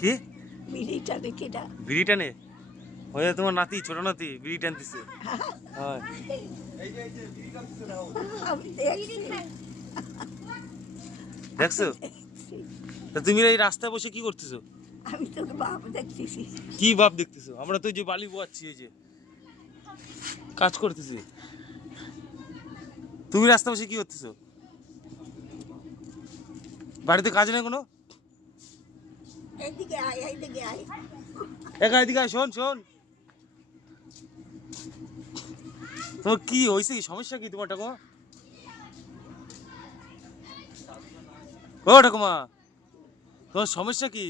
কি বিড়ি টানে? ওই যে তোমার নাতি, ছোট নাতি বিড়ি টানতেছে। হয় দেখছো? তা তুমি এই রাস্তায় বসে কি করতেছো? আমি তো বাপ দেখতেছি। কি ভাব দেখতেছো? আমরা তো ওই যে বালি বোয়াচ্ছি, ওই যে কাজ করতেছি। তুমি রাস্তা বসে কি করতেছো? বাড়িতে কাজ নেই কোনো? এইদিকে আয়, এইদিকে আয়। একা এদিকে আয়, শোন শোন, তোমার কি হয়েছে? কি সমস্যা কি তোমার ঠাকুমা? ও ঠাকুমা, তোমার সমস্যা কি?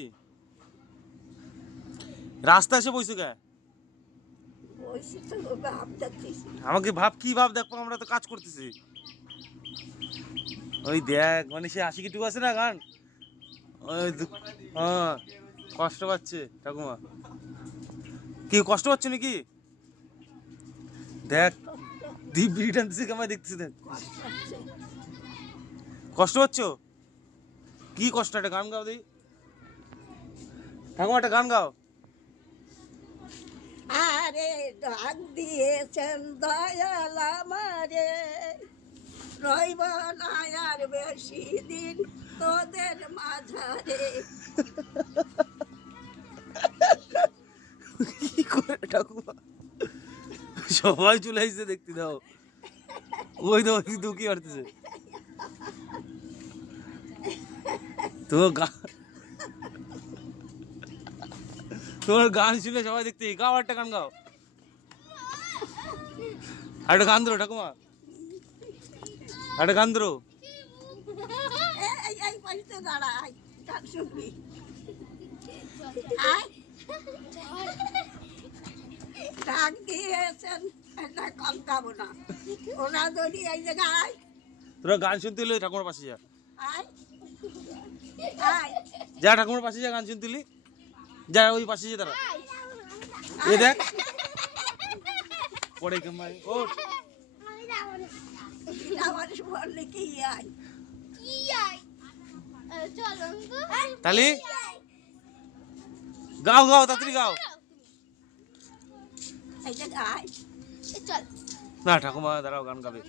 রাস্তা এসে বইছো কে? বলছি তো বাপ দেখতেছি। আমাকে ভাব কি ভাব দেখবো? আমরা তো কাজ করতেছি। ওই দেখ, মানে সে আশিকি টুকু আছে না গান, ওই হ্যাঁ, কষ্ট পাচ্ছে ঠাকুমা। কি কষ্ট পাচ্ছে নাকি? দেখ, দীপ বিড়ি টানতেছে, কেমন দেখতেছি দেখ। কষ্ট হচ্ছে। কষ্ট পাচ্ছ? কি কষ্ট? একটা গান গাও দিই ঠাকুমা, একটা গান গাও। আরে ডাক দিয়েছেন দয়াল আমারে, রইব না আর বেশি দিন তোদের মাঝারে। কি করে ঠাকুমা? সবাই চলে আসছে দেখতে দাও। ওই তো দুঃখী হাঁটতেছে। তোমার গান, তোমার গান শুনে সবাই দেখতে। গাও একটা গান গাও, একটা গান ধরো ঠাকুমা, একটা গান ধরো। এই পাশে দাঁড়া, আয়, গান শুনবি। আয়, ডাক দিয়েছেন, এটা কম গাবো না। ওরা যদি এই জায়গায় আয়, তোরা গান শুনতে হলে ঠাকুমার পাশে যা, আয়, আয়, যা ঠাকুমার পাশে যা, গান শুনতে হলে যা, ওই পাশে যা তারা। এ দেখ পরে কেমন ও আমার বললে কি আয়। তাহলে গাও গাও, তাড়াতাড়ি গাও। এই জায়গায় আয়। না ঠাকুমা দাঁড়াও, গান গাবে।